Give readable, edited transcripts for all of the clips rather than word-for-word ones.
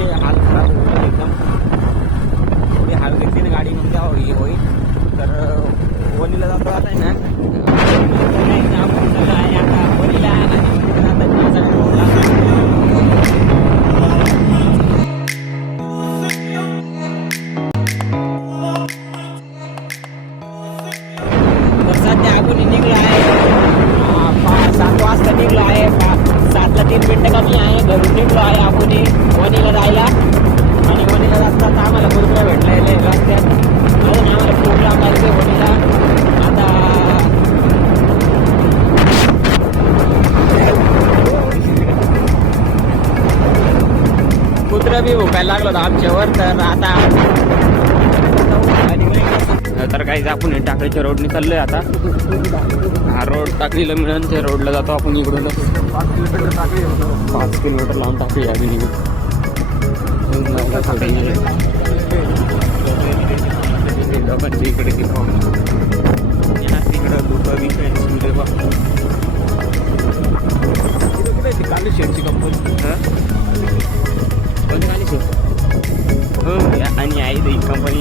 म्हणजे हाल खराब होईल एकदम. थोडी हाल घेतली ना गाडी मग त्या होईल. तर वणीला जातो आता आहे ना, आपण सगळं आहे आता वणीला आणि आता सगळ्या रोडला. तर सध्या आपण निघलो आहे 7 वाजता निघलो आहे. 7ला 3 मिनिटं कमी आहे. घरून निघलो आहे आपण वणीला जायला. आणि वणीला जातात आम्हाला कुरकुरा भेटलेले रस्त्यात. अजून आम्हाला खूप लांब जायचं वणीला. आता कुत्रं बी भुकायला लागलो होतं आमच्यावर. तर आता तर काहीच आपण टाकळीच्या रोडने चाललोय आता. हा रोड टाकळीला मिळून त्या रोडला जातो आपण इकडून. 5 किलोमीटर लांब टाकळी आहे मी. इकडे तिकडं दुकान काली शेडची कंपनी. काली शेड हो. आणि आहे ही कंपनी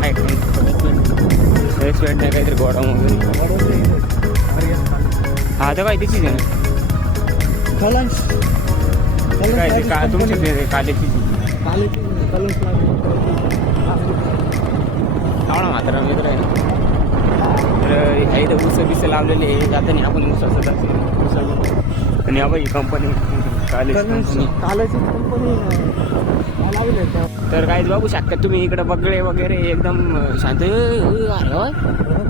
काय रेस्टॉरंट नाही काहीतरी गोडा वगैरे. हा तर काय तिचीच आहे ना काय का तुमची कालेची आवडा मात्र मित्र आहे ना. तर इथं उसं बिसं लावलेले आहे. जाताना आपण उसं आणि ही कंपनी कालेची कंपनी. तर काहीच बघू शकता तुम्ही इकडे बगळे वगैरे एकदम शांत.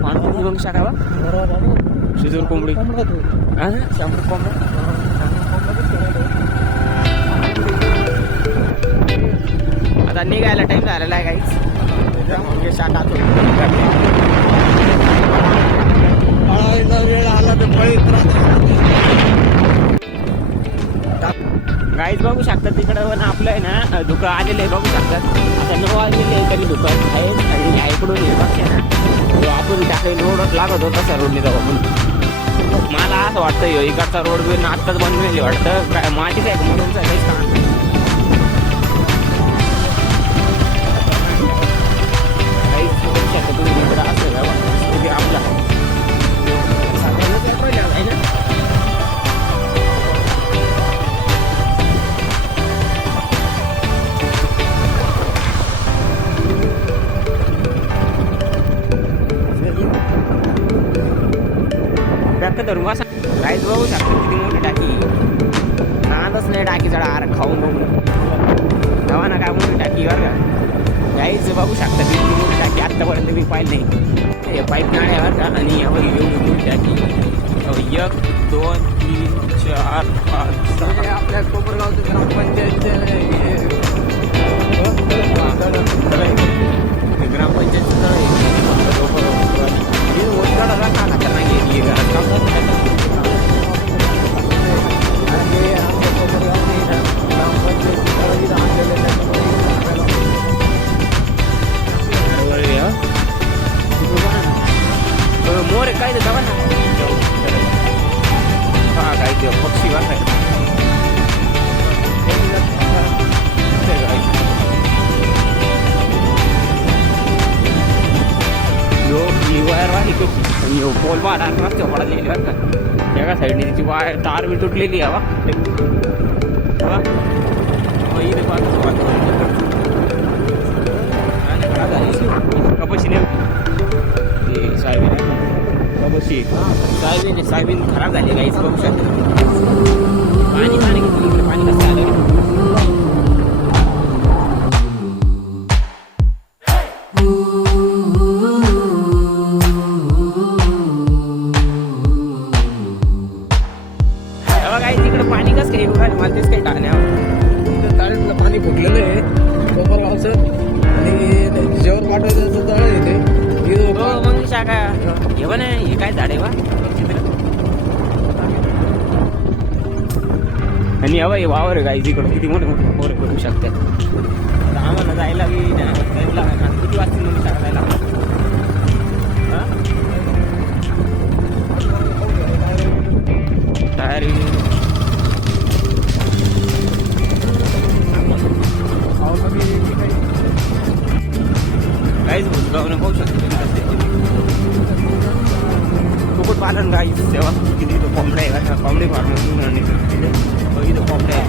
पाणी बघू शका बा. शिजूर कोंबडी शंभर कोंबडा. आता निघायला टाइम झालेला आहे काहीच. शाटा वेळ आला गाईच बघू शकतात तिकडं. पण आपलं आहे ना दुकान आलेलं आहे बघू शकतात. आता 9 वाजलेले आहे तरी दुकान आहे. आणि ऐकडून हे बघते ना आपण टाकले रोड लागत होता तसा रोडने जाऊ आपण. मला असं वाटतं इकडचा रोड बी आत्ताच बनवलेली वाटतं. काय मातीच आहे का म्हणून काहीच काम काहीच बघू शकता तुम्ही तिकडं असं आपला आहे ना. धरून बसा. काहीच बघू शकतो किती मोठी टाकी. नादच नाही टाकी चढा आर खाऊन बघून नवा ना काय मोठी टाकी बरं का. काहीच बघू शकता किती मोठी टाकी. आत्तापर्यंत मी पाहिलं नाही. हे पाईप नाळे बरं का. आणि यावर एवढी मोठी टाकी. 1 2 3 4 5 6 आपल्या कोपरगावचं ग्रामपंचायत ग्रामपंचायतचं मोर काय ते बघा ना. हा काय ते पक्षी वाटत वायर वाली पोल वाढा रस्त्या पडलेली बरं का. एका साईडने तिची वायर तार बी तुटलेली आहे कपाशी नाही सायबीन खराब झाली काहीच बघू शकतो. पाणी घेतलं इकडे. पाणी कसं आलं पाणी कसं काही मला तेच काही टाकण्यावर ताळीतलं पाणी फुटलेलं आहे कोपरगावचं. आणि जेवण पाठवायचं तळ येते मग शाखा घेवा ना. हे काय झाड आहे वा. आणि हवा हे वावर आहे गाई तिकडं किती मोठे मोठे वावर करू शकतात. आता आम्हाला जायला बी किती वाजता म्हणून टाकायला तयारी काही तेव्हा किती इथं कोंबड्या आहे का कोंबडी फार्म इथं कोंबड्या आहे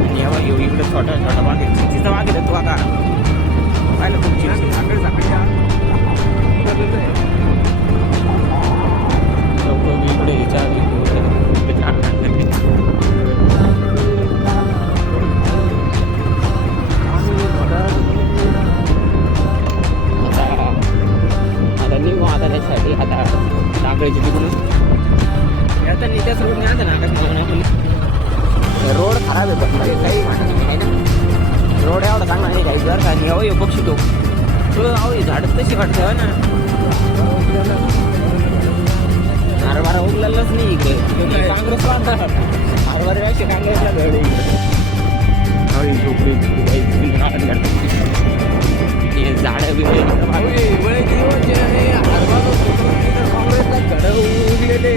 आणि यावा येऊ इकडे छोटा छोटा बाग आहे चिंचीचा बाग आहे तो आता पाहिलं खूप चिंची साखळी लोक इकडे आता निघू आता त्यासाठी आता टाकळीची तिकडून आता त्याच रोडने आता ना रोड खराब आहे पण काही म्हणत नाही ना रोड एवढा चांगला नाही काही जर का यावं येऊ पक्षी तो अहो झाडच तशी वाटतं ना हरभरा उगलेलाच नाही इकडे काँग्रेस हरभऱ्यापेक्षा काँग्रेसला भेळ इकडे झाडं बी काँग्रेसला घडं उगलेले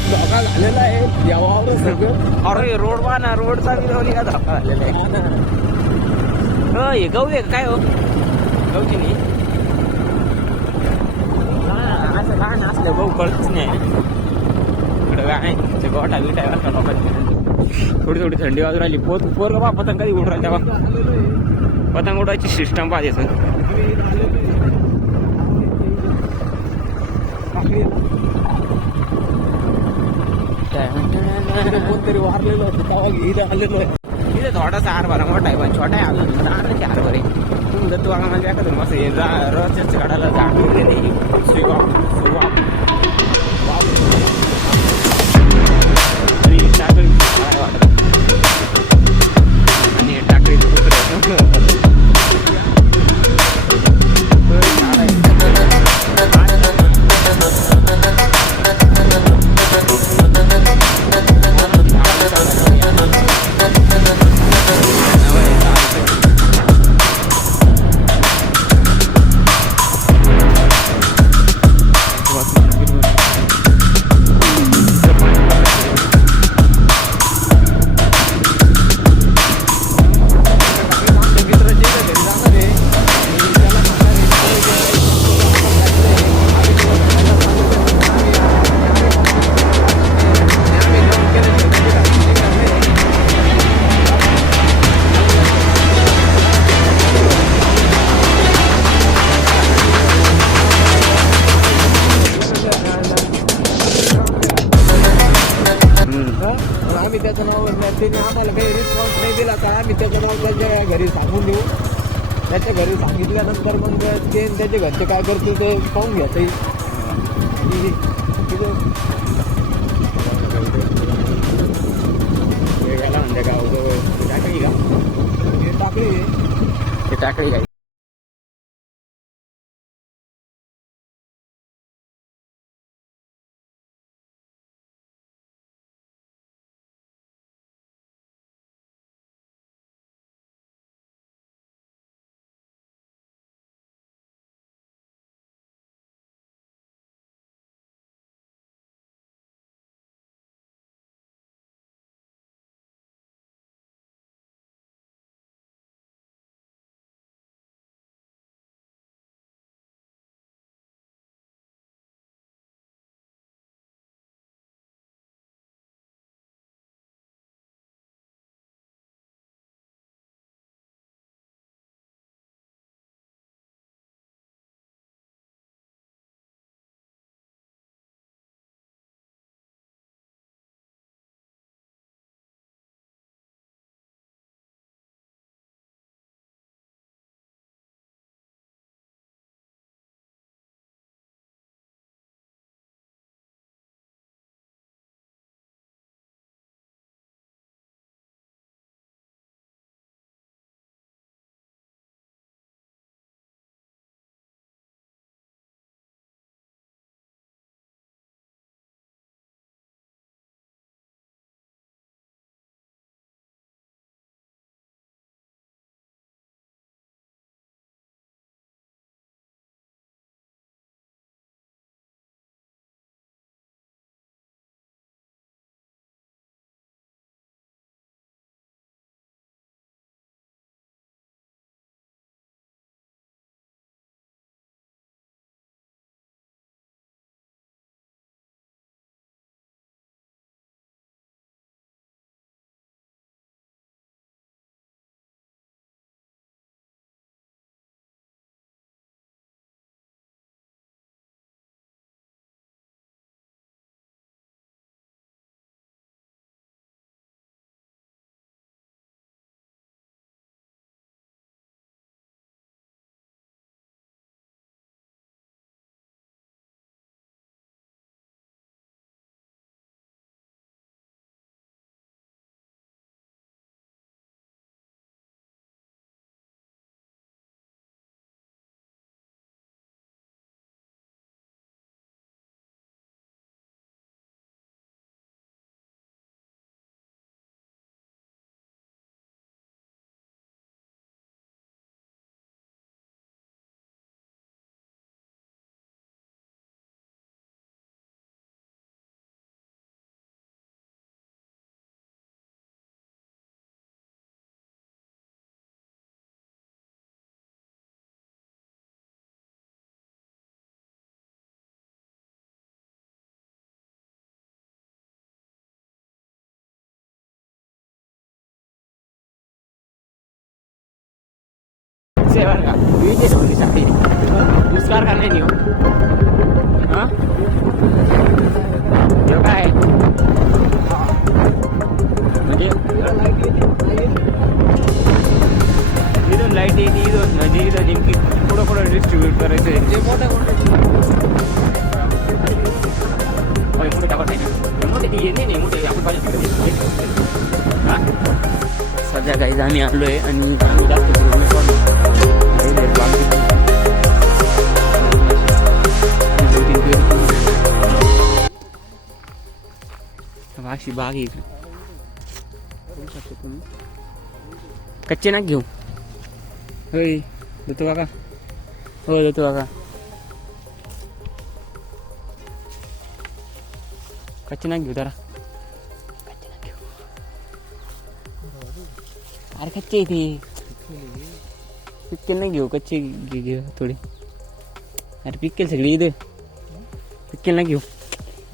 धोका झालेला आहे यावावर सगळं अरे रोड ना रोडचा बी का धोका झालेला आहे हे गहू आहे काय हो गहूची नाही असं लहान असलं गहू कळतच नाही इकडं काय गोठा बिटा आहे लोकांची थोडी थोडी थंडी वाजून राहिली पोर बा पतंग कधी उडून राहिली तेव्हा पतंग उडायची सिस्टम पाहिजे सर कोणतरी वारलेलं होतं तेव्हा इथं आलेलो आहे इथे थोडासा हरभरा मोठा आहे पण छोटा आहे अजून आणायचे हरभरे तुम्ही जर तू आम्हाला एखादं मस्त रचच काढायला झाड वगैरे सुवा आणि टाकळी काय वाटत आणि टाकळीचं कुत्र आम्ही त्याचं नाव त्याने आम्हाला काही रिस्पॉन्स नाही दिला तर आम्ही त्याचं नाव त्याच्या घरी सांगून देऊ त्याच्या घरी सांगितल्यानंतर मग ते त्याचे घरचे काय करतील ते पाहून घेता येईल म्हणजे टाकळी का टाकळी वीज आहे बरं का, वीज आहे ठेवली शाळी दुष्कार का नाही हो हां काय म्हणजे इथून लाईट येते इथून म्हणजे इथं नेमकी पुढं पुढं डिस्ट्रीब्यूट करायचं आहे जे मोठे मोठे टाकत आहे ना मोठे ती येते नाही मोठे आपण पाहिजे हां सध्या काही आम्ही आलो आहे आणि आम्ही जास्त अशी बाग आहे इकडे बघू शकता तुम्ही कच्चे ना घेऊ होय देतो काका हो देतो काका कच्चे ना घेऊ जरा कच्चे ना घेऊ अरे कच्चे ते पिक्केल नाही घेऊ कच्चे घेऊ थोडे अरे पिक्केल सगळे इथे पिक्केल ना घेऊ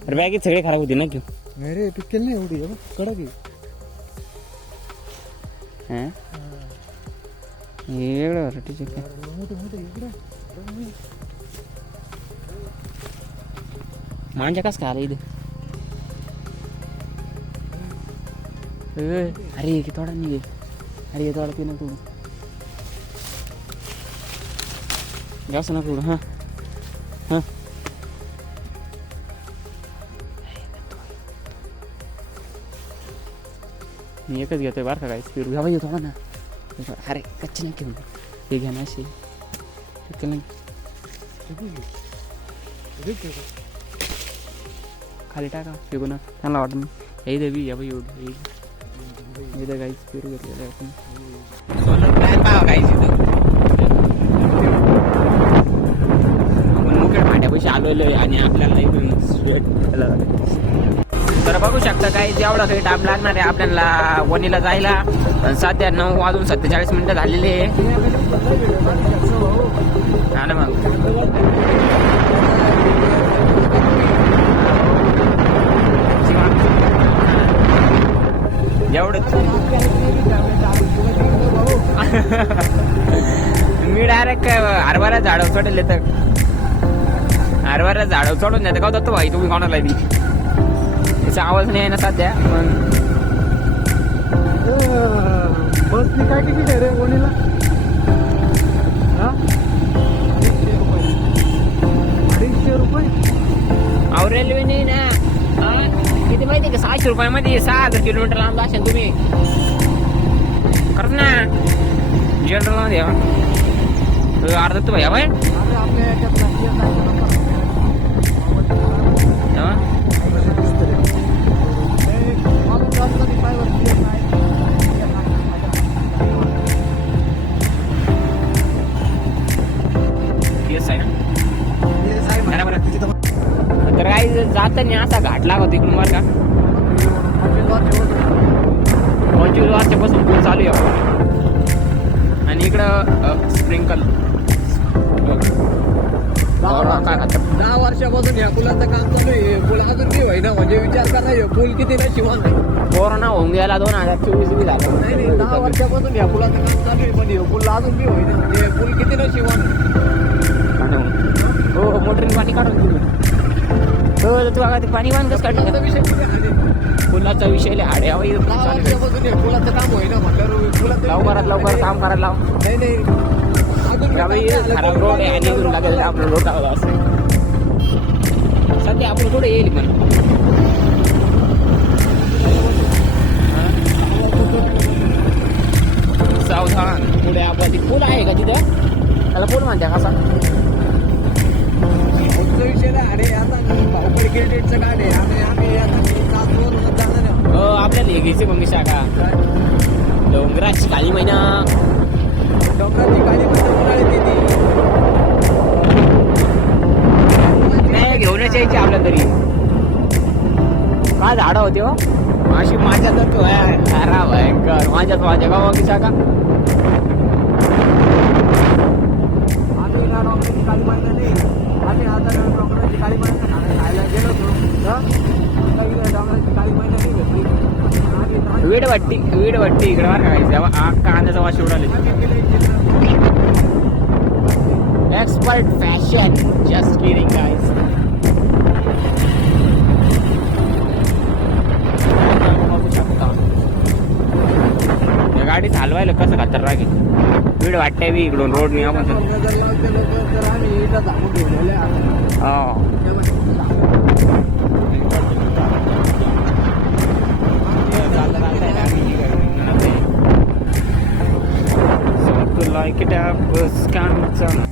अरे बॅगेत सगळे खराब होते ना घेऊ नाही रे पिक्केल नाही एवढी कडक आहे हां वेगळं व्हरायटीचे काय मोठे मोठे इकडे मांजा कस काय आलं इथे अरे की थोडा नाही अरे ये थोडा ते नको जास्त नको हां हां मी एकच घेतोय बार का काय स्पीड घ्यावा येतो ना अरे कच्चे नाही घेऊन हे घ्या ना असे खाली टाका फेकून त्यांना वाटत नाही देवी या बाई एवढी इथं काही स्पीड घेतलेलं आपण आपण मुकेट फाट्यापाशी आलेलो आहे आणि आपल्याला इथून तर बघू शकता काही जेवढा काही टाइम लागणार आहे आपल्याला वणीला जायला सध्या 9:47 झालेले आहे हा ना मग एवढंच मी डायरेक्ट हरभरा झाडं सोडले तर हरभरा झाडं सोडून देतं का होतं भाई तुम्ही कोणाला बी त्याचा आवाज नाही आहे ना सध्या मग बसनी काय तिकीट आहे रे कोणीला ₹250 अहो रेल्वे नाही ना किती माहिती का 600 रुपयामध्ये 6,000 किलोमीटर लांब असेल तुम्ही करत ना जनरल मध्ये अर्धा तू भैया भाई तर काही जाताना असा घाट लागतो इकडून बरं का 25 वर्षापासून पूल चालू आहे आणि इकडं स्प्रिंकल काय खातात 10 वर्षापासून या पुलाचं काम चालू आहे पूल अजून नाही होईना म्हणजे विचार करा पूल किती ना शिवान कोरोना होऊन गेला 2024 बी झाला नाही 10 वर्षापासून या पुलाचं काम चालू आहे पण पूल अजून नाही होईना म्हणजे पूल किती ना शिवान हो मोटरीने पाणी काढून दिलं हो तू बघा ते पाणी वाहन कसं काढलं पुलाचा विषय हाडे वर्षापासून या पुलाचं काम होईना म्हटलं लवकरात काम करायला लाव नाही खराब रोड आहे आणि लागेल आपलं रोड असं सध्या आपण कुठे येईल पण सावधान पुढे आपला ती पूल आहे का तिथं त्याला पूल म्हणते कसा विषय अरे आता क्रिकेटचं काय आहे आम्ही आपल्याला हे घ्यायचे मग शाखा डोंगराची काळी महिना डोंगराची काळी महिना नाही घेऊनच यायची आपल्या तरी काय झाडं होते हो अशी माझ्या तर भयंकर माझ्या गावाची शाखा आम्ही ना डोंगराची काळी महिना नाही आम्ही आता डोंगराची काळी महिना खायला गेलो होतो डोंगराची काळी महिना नाही भेटली वीड वाटती इकडे बरं का कांद्याचा वास उडाले expert fashion. Just kidding guys. बघू शकता या गाडी चालवायला कसं खतरनाक आहे. भीड वाटते बी इकडून रोडने आपण. तर आम्ही इथं थांबून ठेवलेले आहे. हो like it up was Wisconsin.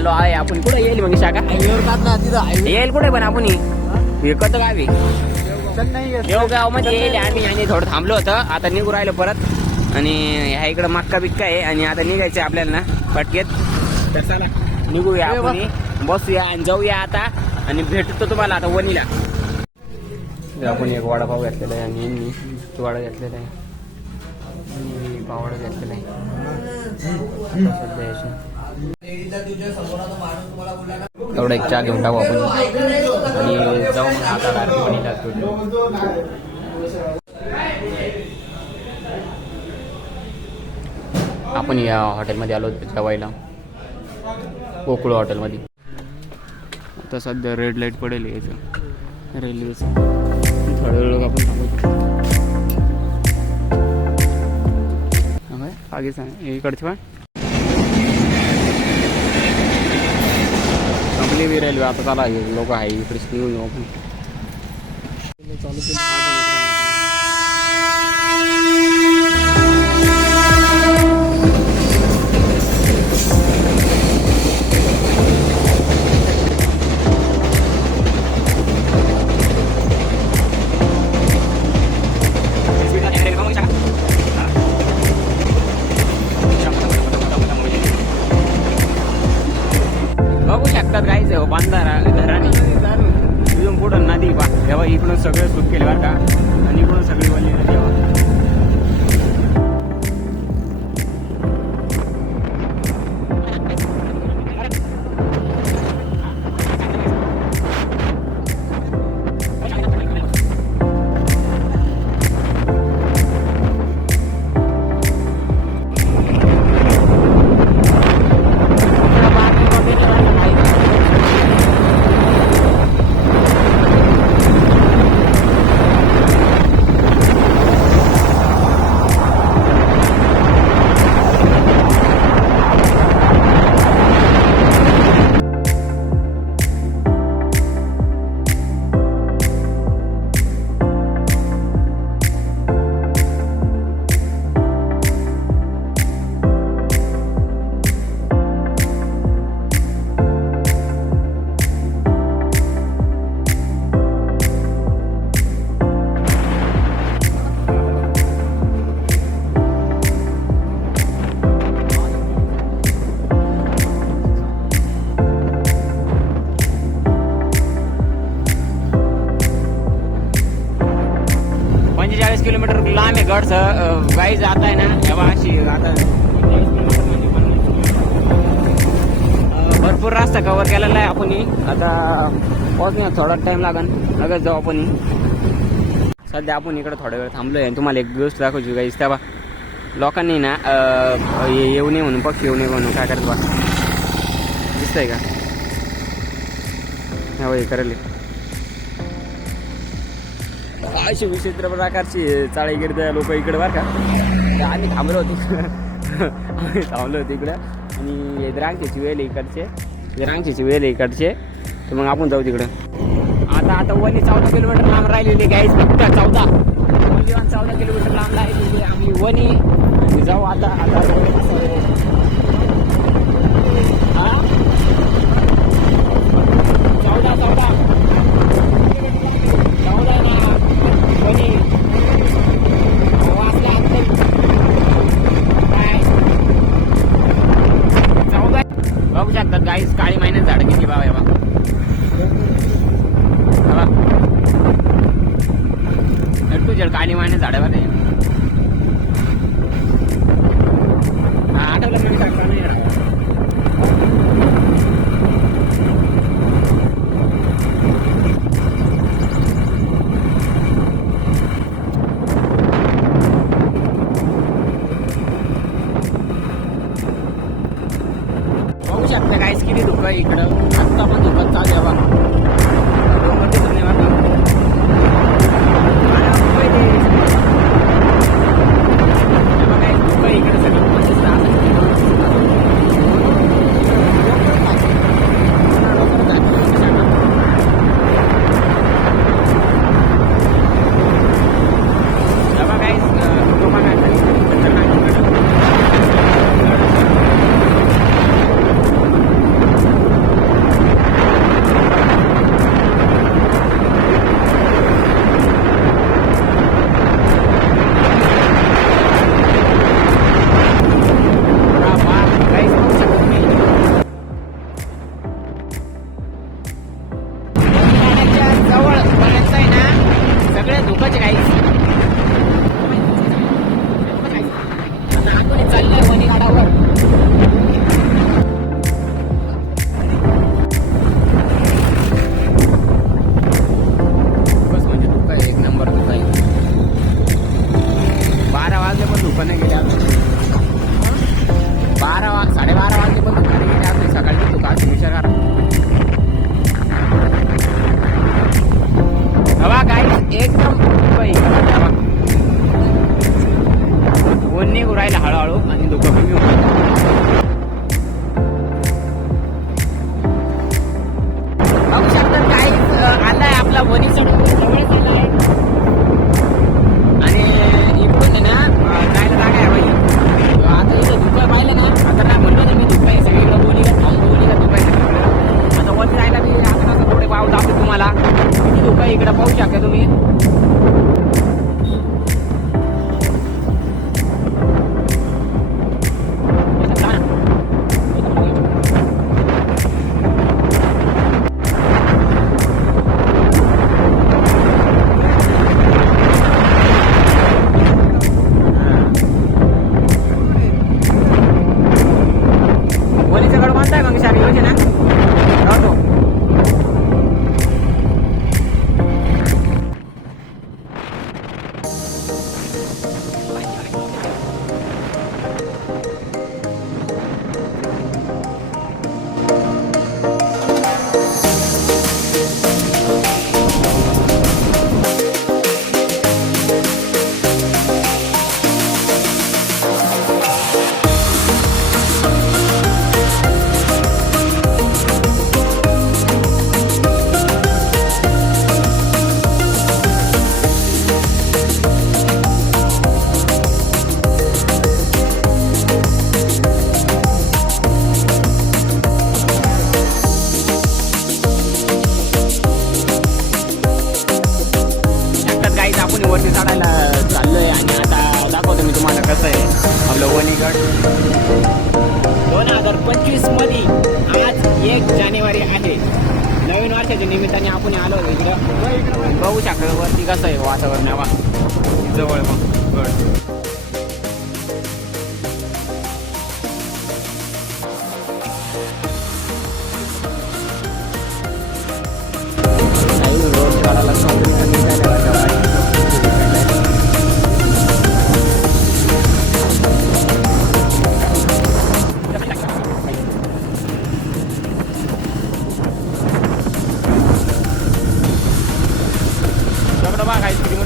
आलो आहे आपण. कुठे येईल मग शाखा येईल कुठे पण आपण विकत गावी देवगाव मध्ये येईल. आणि थोडं थांबलो होतं आता निघू राहिलो परत. आणि ह्या इकडं मक्का बिक्का आहे आणि आता निघायचं आपल्याला ना पटकेत. तर चला निघूया आपण बसूया आणि जाऊया आता आणि भेटतो तुम्हाला आता वणीला. आपण एक वडापाव घेतलेला आहे आणि वडा घेतलेला आहे आणि पावडा घेतलेला आहे. एवढा एक चहा घेऊन टाकू आपण आणि जाऊन आता वणीला. आपण या हॉटेलमध्ये आलो जेवायला गोकुळ हॉटेलमध्ये. आता सध्या रेड लाईट पडेल याचं रेल्वेचं. थोड्या वेळ आपण थांबू. आगे सांग इकडचे पण संपली बी रेल्वे आता. चला लोक आहे इकडेच निघून येऊ आपण. बघू शकतात काहीच हो बांधारा घराने तिथून पुढं नदी पा तेव्हा इकडून सगळे सुट केले बरं का. आणि इकडून सगळी वली नदी तेव्हा. गडचं गाई जात आहे ना तेव्हा अशी आता भरपूर रस्ता कव्हर केलेला आहे आपण. आता पोहोचण्यात थोडा टाइम लागेल लगेच जाऊ आपण. सध्या आपण इकडे थोडा वेळ थांबलोय आणि तुम्हाला एक गोष्ट दाखवची गाईस. तेव्हा लोकांनी ना येऊ नये म्हणून पक्षी येऊ नये म्हणून काय करत बा दिसतंय का हे करायला अशी विचित्र प्रकारची चाळीगिरद्या लोक इकडे बरं का. तर आम्ही थांबलो होतो आम्ही थांबलो होतो इकडं. आणि हे रांगचीची वेल इकडचे, हे रांगचीची वेल इकडचे. तर मग आपण जाऊ तिकडं. आता वनी 14 किलोमीटर लांब राहिलेली गाईज, फक्त 14 किलोमीटर लांब राहिलेली आम्ही वनी. आणि जाऊ आता आता 14 ना वनी वाचला काय 14. बघू शकतात गाईज काळी महिन्यात झाड किती भाव आहे बा. तुझ्या काळी महिन्यात झाड बघा. आठवलं मी सांगतो नाही ना. बघू शकता काहीच किती धुकं आहे इकडं. आत्ता पण धुकं चालू आहे बा. हळूहळू आणि धुकं कमी होतं. बघू शकतात काही आलाय आपला वणी जवळ झालाय. आणि इकडून आहे ना जायला जागा आहे बाई. आता इथं धुकं पाहिलं ना. आता काय म्हणतो ना मी धुकं आहे सगळीकडे बोलीला धुकं आहे सगळीकडे. आता वरती जायला मी आता असं थोडे वाव दाखवतो तुम्हाला किती धुकं आहे इकडे पाहू शकता तुम्ही. वरती चढायला चाललोय. आणि आता दाखवतो मी तुम्हाला कसं आहे आपलं वणीगड. 2025 मध्ये आज 1 जानेवारी आहे. नवीन वर्षाच्या निमित्ताने आपण आलो इकडं. बघू शकतो वरती कसं आहे वातावरण. जवळ मग गड. रोड काढायला बघा काहीतरी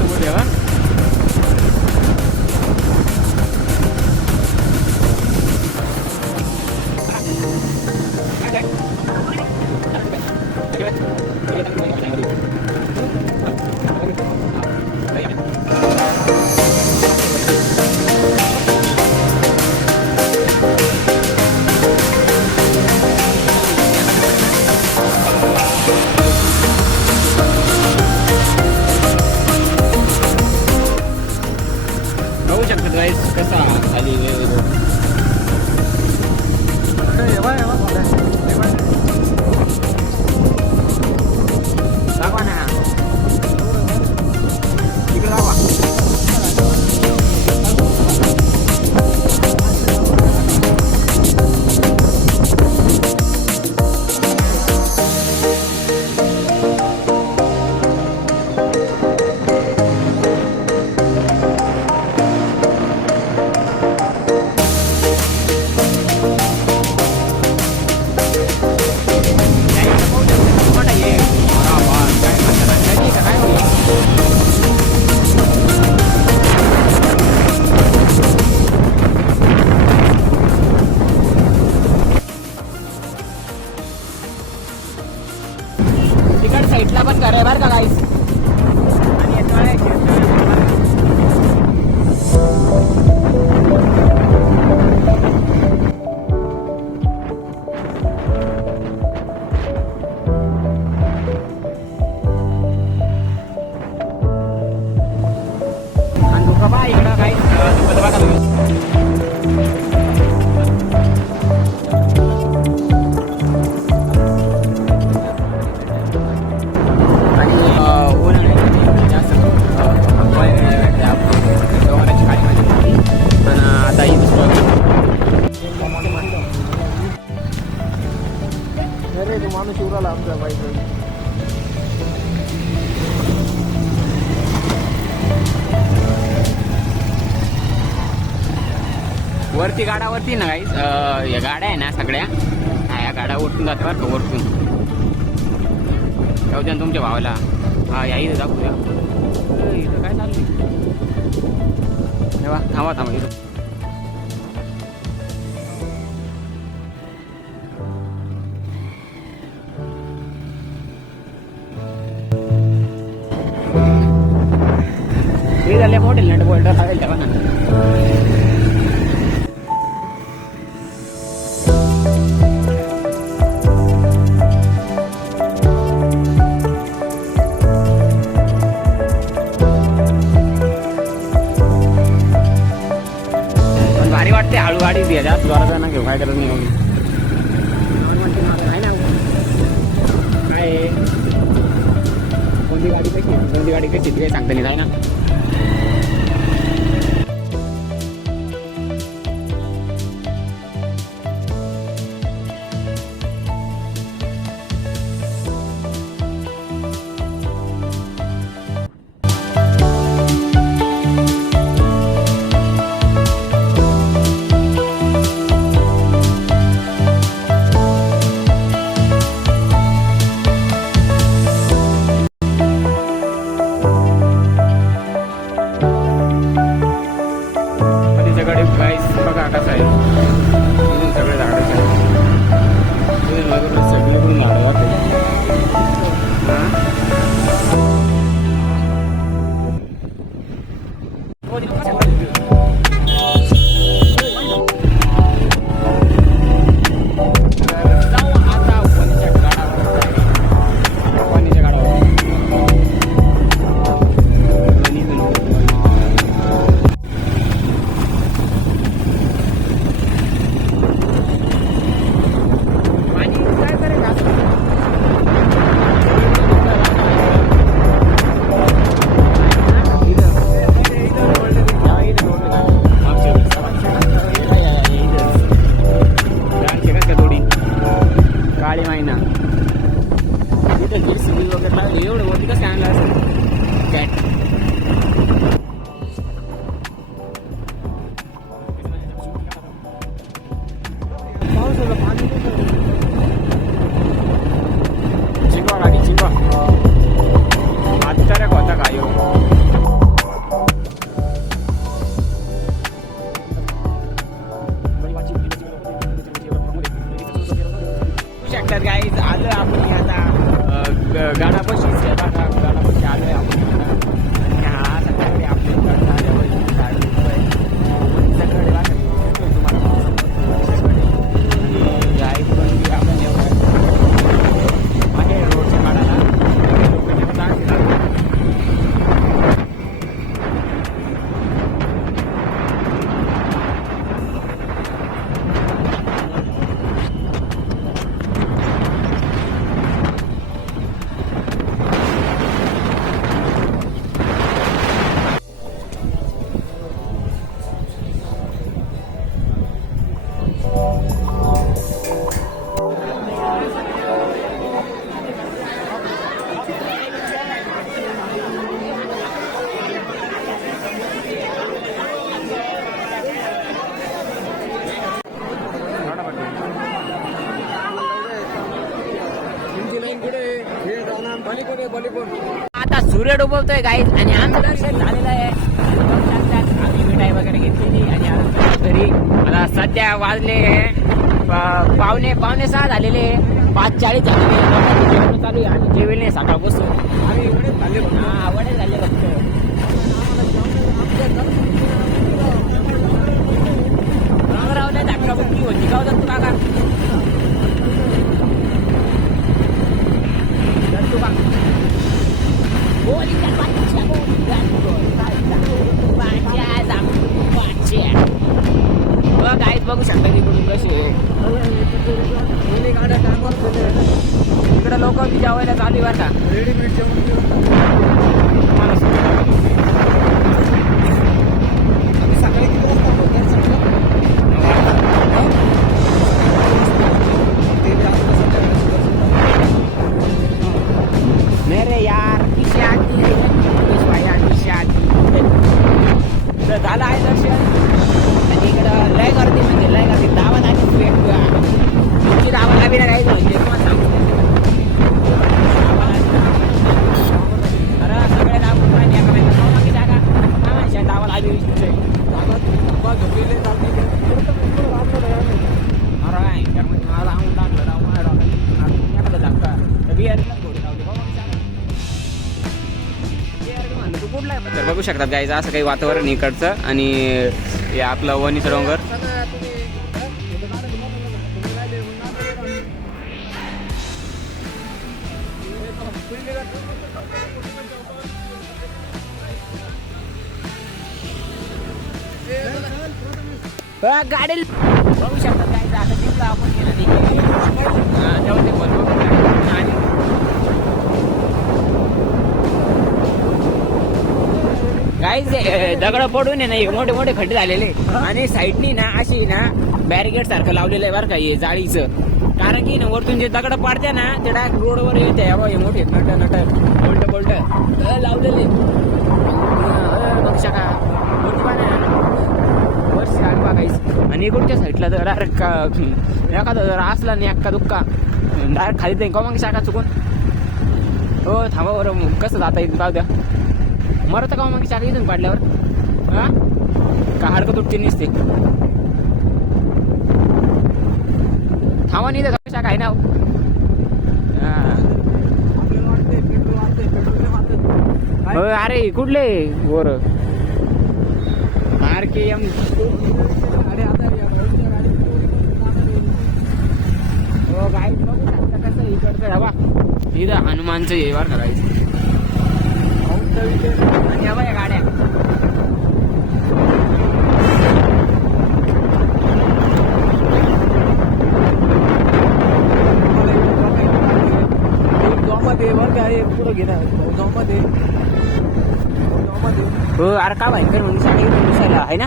साईडला पण घर आहे बरं का गाईस. आणि येतो आहे आणि लोक बा इकडं काही बघा तुम्ही. अरे तो माणूस उराला आमच्या बाईक. वरती गाडावरती ना गाईस या गाड्या आहे ना सगळ्या या गाड्या वरतून जातात बरं का वरतून. जाऊ द्या तुमच्या भावाला. हा या इथं दाखवूया. इथं काय चालू तेव्हा थांबा थांबा इथं. हे झाले मोठे नट बोल्डर लागेल तेव्हा ना. पण भारी वाटते हळू गाडी द्या जास्त जोरात ना घेऊ काय करत नाही एवढी. काय कोणती गाडी कशी काही सांगता नाही ना. बघा कसं आहे इथून सगळे झाडं सगळीकडून झाडं काळी मायना इथे JCB वगैरे लागले. एवढं वरती कसं आणलं असेल कॅट. चिंबा गाडी चिंबा आता होता काय शकतात गाईज. आलोय आपण आता गाडापाशी गाडापाशी आलोय आपण आणि हा सकाळी आपल्याकडे गाईज पण आपण आहे रोडच्या काढायला आता सूर्य डुबवतोय गाईज आणि आमचं दर्शन झालेलं आहे. आम्ही मिठाई वगैरे घेतलेली आणि घरी आता सध्या वाजले 5:45 झालेले 5:40 झालेले. चालू आहे आणि जेवेल नाही सकाळपासून. आम्ही एवढेच खाल्ले फक्त. हा वडे झाले फक्त. रावल्या धक्का बुक्की होती का होता तू काका? तू का गाईत बघू शकता तिकडून कशी आहे. इकडे लोक बी जेवायला चालू आहे बरं का. रेडीमेड जेवण तुम्हाला सांगतो. आम्ही सकाळी किती वाजता होतो सगळं? ते बी आता मेरे यार की शादी की शादी तर झालं आहे दर्शन. आणि इकडं लय गर्दी म्हणजे लय गर्दी. दावत आली तुमची दावत आली ना काही म्हणजे तुम्हाला सांगतो. अरे सगळे दावत राहिले एका जागा मामाच्या दावाला आली विषय. झोपलेले चालते अरे त्यामुळे मला आणून टाकलं राव माझ्या डोक्यात धक्का तर बिहारीला थोडी लावली बाबा. तर बघू शकतात गाईज असं काही वातावरण इकडचं. आणि हे आपलं वणीचं डोंगर. गाडी बघू शकतात गाईज आता तिथलं आपण गेलं तेव्हा ते बोलतो. काहीच दगड पडून आहे ना मोठे मोठे खड्डे झालेले. आणि साईडनी ना अशी ना बॅरिकेड सारखं लावलेलं आहे बरं का हे जाळीचं. कारण की ना वरतून जे दगड पाडते ना ते डायरेक्ट रोडवर येते. हे मोठे नट बोल्ट लावलेले का मोठी वर्ष बघायचं. आणि इकडच्या साईडला तर डायरेक्ट एखादा जर असला नाही एका दुःखा डायरेक्ट खाली जाईल का मग शाखा चुकून. हो थांबा बरं कसं जाता येईल जाऊ द्या. मरत का मग शाखा इथून पाडल्यावर हा का हाडकं तुटते नसते. थांबा नाही तर शाखा आहे ना. हो अरे कुठले वर RKM. हो गाईड बघू शकता कसं इकडचं हवा. इथं हनुमानचं हे वर करायचं. आणि हवा या गाड्या पुढे घेणार हो. अरे का माहिती म्हणून दिसायला आहे ना.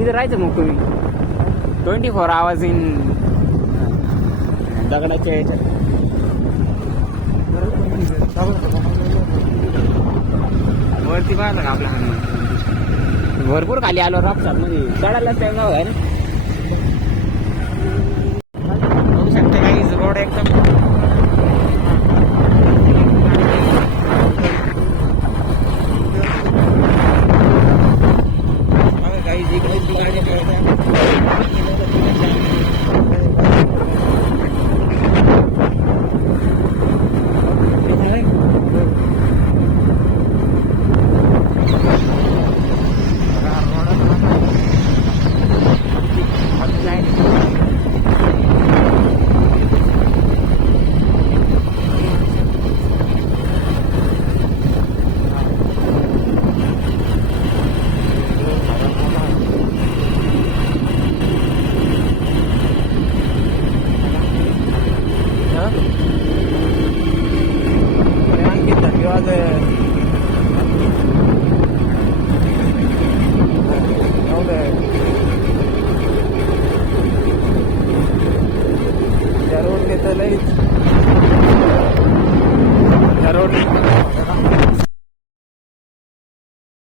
इथं राहायचं मग तुम्ही 24 आवर्स इन दगडाच्या याच्यात. वरती पाहिलं का आपला भरपूर खाली आलो रापसात मध्ये चढायलाच टाइम आहे ना. बघू शकते काही रोड एकदम धन्यवाद.